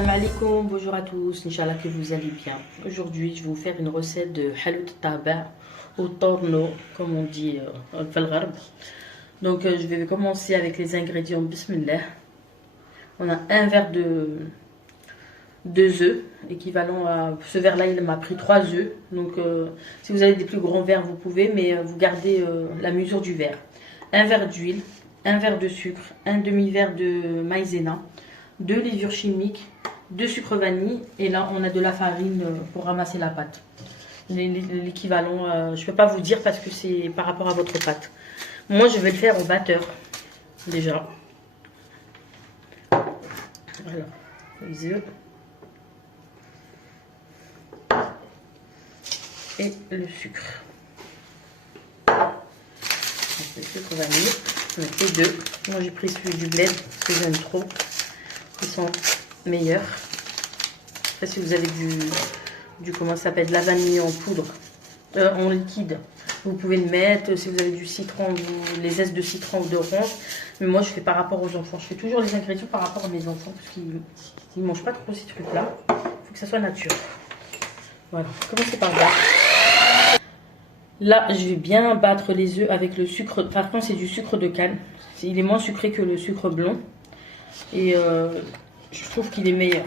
Salam alaikum, bonjour à tous, Inch'Allah que vous allez bien. Aujourd'hui, je vais vous faire une recette de halout taba au torno, comme on dit au Falgharb. Donc, je vais commencer avec les ingrédients. Bismillah. On a un verre de 2 œufs, équivalent à ce verre-là, il m'a pris 3 œufs. Donc, si vous avez des plus grands verres, vous pouvez, mais vous gardez la mesure du verre. Un verre d'huile, un verre de sucre, un demi-verre de maïzena, 2 levures chimiques, 2 sucres vanille, et là on a de la farine pour ramasser la pâte. L'équivalent, je ne peux pas vous dire parce que c'est par rapport à votre pâte. Moi je vais le faire au batteur déjà. Alors, les œufs et le sucre. Donc, le sucre vanille, on met les deux. Moi j'ai pris celui du bled parce que j'aime trop. Ils sont meilleurs. Après, si vous avez du comment ça s'appelle, de la vanille en poudre, en liquide, vous pouvez le mettre. Si vous avez du citron, les zestes de citron ou d'orange. Mais moi, je fais par rapport aux enfants. Je fais toujours les ingrédients par rapport à mes enfants parce qu'ils ne mangent pas trop ces trucs-là. Il faut que ça soit nature. Voilà. Commencez par là. Là, je vais bien battre les œufs avec le sucre. Par contre, c'est du sucre de canne. Il est moins sucré que le sucre blond. Et je trouve qu'il est meilleur.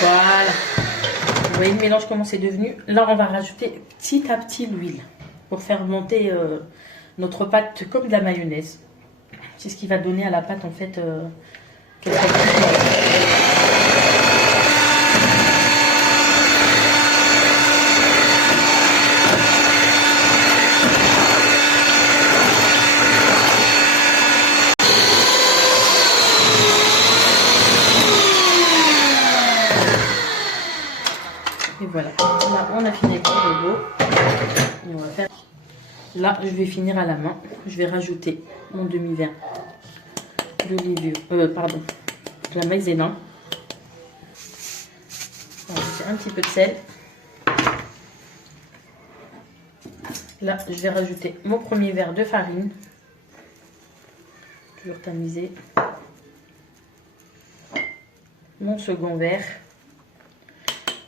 Voilà. Vous voyez le mélange comment c'est devenu. Là, on va rajouter petit à petit l'huile pour faire monter notre pâte comme de la mayonnaise. C'est ce qui va donner à la pâte en fait qu'elle soit plus molle. Et voilà, là on a fini avec le robot. Et on va faire... Là je vais finir à la main. Je vais rajouter mon demi-verre de levure, de la maïzena. On va rajouter un petit peu de sel. Là je vais rajouter mon premier verre de farine. Toujours tamisé. Mon second verre.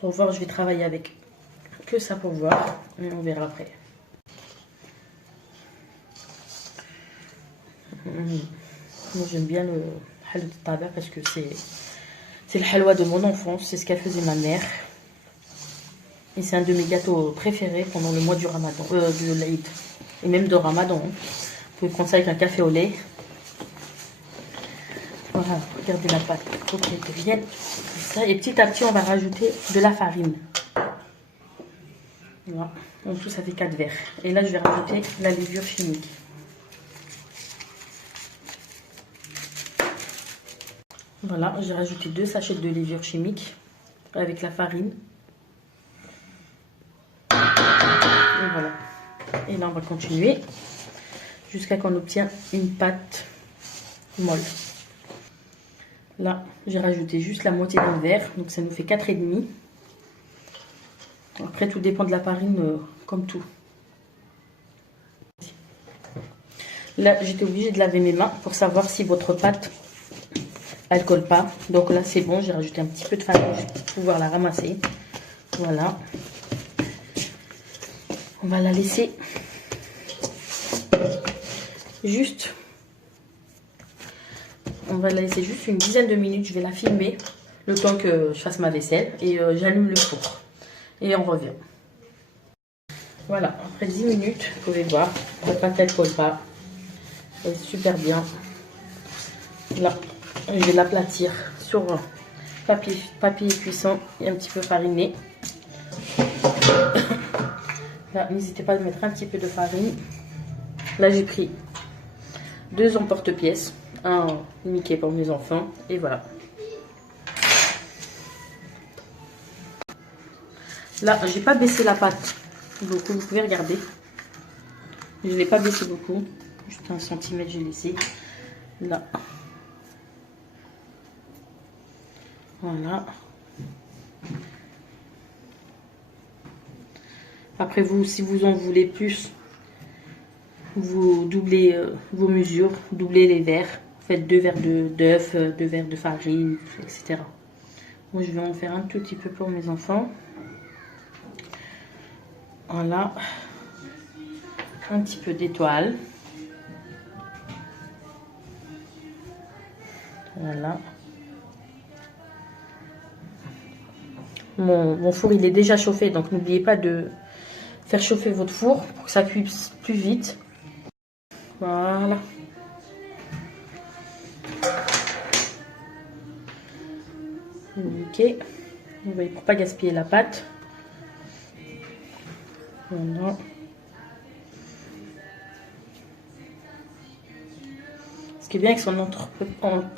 Pour voir, je vais travailler avec que ça pour voir, mais on verra après. Moi j'aime bien le halout taba parce que c'est le halwa de mon enfance, c'est ce qu'elle faisait ma mère. Et c'est un de mes gâteaux préférés pendant le mois du ramadan, de l'Aïd. Et même de ramadan. Vous pouvez prendre ça avec un café au lait. Voilà, regardez la pâte, il faut qu'elle devienne ça. Et petit à petit, on va rajouter de la farine. Voilà, en tout ça fait 4 verres. Et là, je vais rajouter la levure chimique. Voilà, j'ai rajouté 2 sachets de levure chimique avec la farine. Et voilà. Et là, on va continuer jusqu'à qu'on obtienne une pâte molle. Là, j'ai rajouté juste la moitié d'un verre, donc ça nous fait 4,5. Après, tout dépend de la farine, comme tout. Là, j'étais obligée de laver mes mains pour savoir si votre pâte, elle colle pas. Donc là, c'est bon, j'ai rajouté un petit peu de farine juste pour pouvoir la ramasser. Voilà. On va la laisser juste... On va la laisser juste une dizaine de minutes. Je vais la filmer le temps que je fasse ma vaisselle. Et j'allume le four. Et on revient. Voilà, après 10 minutes, vous pouvez voir. La pâte, elle ne colle pas. Elle est super bien. Là, je vais l'aplatir sur papier cuisson et un petit peu fariné. Là, n'hésitez pas à mettre un petit peu de farine. Là, j'ai pris 2 emporte-pièces. Un Mickey pour mes enfants. Et voilà. Là, j'ai pas baissé la pâte beaucoup. Vous pouvez regarder. Je ne l'ai pas baissé beaucoup. Juste 1 centimètre, j'ai laissé. Là. Voilà. Après, vous, si vous en voulez plus, vous doublez vos mesures, doublez les verres. Faites 2 verres d'œuf, 2 verres de farine, etc. Moi, je vais en faire un tout petit peu pour mes enfants. Voilà. Un petit peu d'étoile. Voilà. Mon four, il est déjà chauffé, donc n'oubliez pas de faire chauffer votre four pour que ça cuise plus vite. Voilà. Ok. Vous voyez, pour pas gaspiller la pâte. Voilà. Ce qui est bien avec son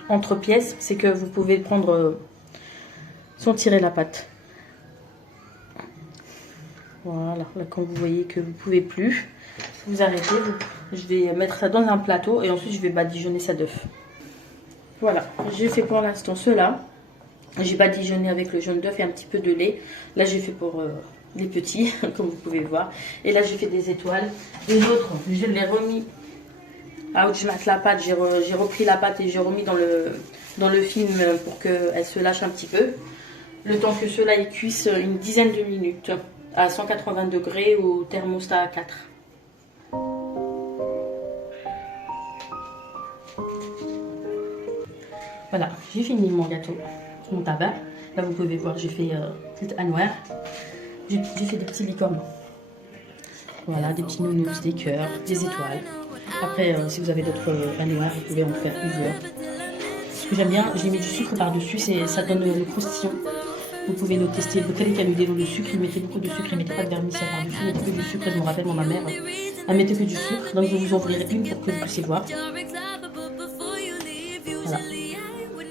entre-pièce, c'est que vous pouvez prendre, sans tirer la pâte. Voilà, là quand vous voyez que vous ne pouvez plus, vous arrêtez. Je vais mettre ça dans un plateau et ensuite je vais badigeonner ça d'œuf. Voilà, j'ai fait pour l'instant cela. J'ai badigeonné avec le jaune d'œuf et un petit peu de lait. Là j'ai fait pour les petits, comme vous pouvez voir. Et là j'ai fait des étoiles. Les autres, je l'ai remis. Ah, où je mette la pâte, j'ai repris la pâte et j'ai remis dans le film pour qu'elle se lâche un petit peu. Le temps que cela ils cuisent une dizaine de minutes à 180 degrés au thermostat à 4. Voilà, j'ai fini mon gâteau, mon tabac. Là vous pouvez voir, j'ai fait un noir. J'ai fait des petits licornes. Voilà, des petits nounous, des cœurs, des étoiles. Après, si vous avez d'autres noirs, vous pouvez en faire plusieurs. Ce que j'aime bien, j'ai mis du sucre par-dessus, ça donne le croustillant. Vous pouvez le tester. Vous savez qu'il y a du le sucre, il mettait beaucoup de sucre, il mettait pas de vermicelle par-dessus, il mettait que du sucre. Je me rappelle, ma mère, elle mettait que du sucre. Donc je vais vous ouvrir une pour que vous puissiez voir. Voilà.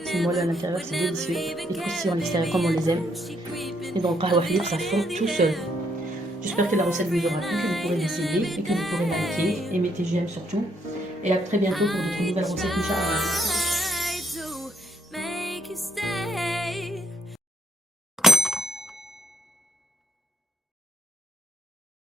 C'est moelleux à l'intérieur, c'est délicieux. Et croustillant à l'extérieur comme on les aime. Et donc, ça fond tout seul. J'espère que la recette vous aura plu, que vous pourrez l'essayer et que vous pourrez la liker. Et mettez j'aime surtout. Et à très bientôt pour d'autres nouvelles recettes, Inch'Allah.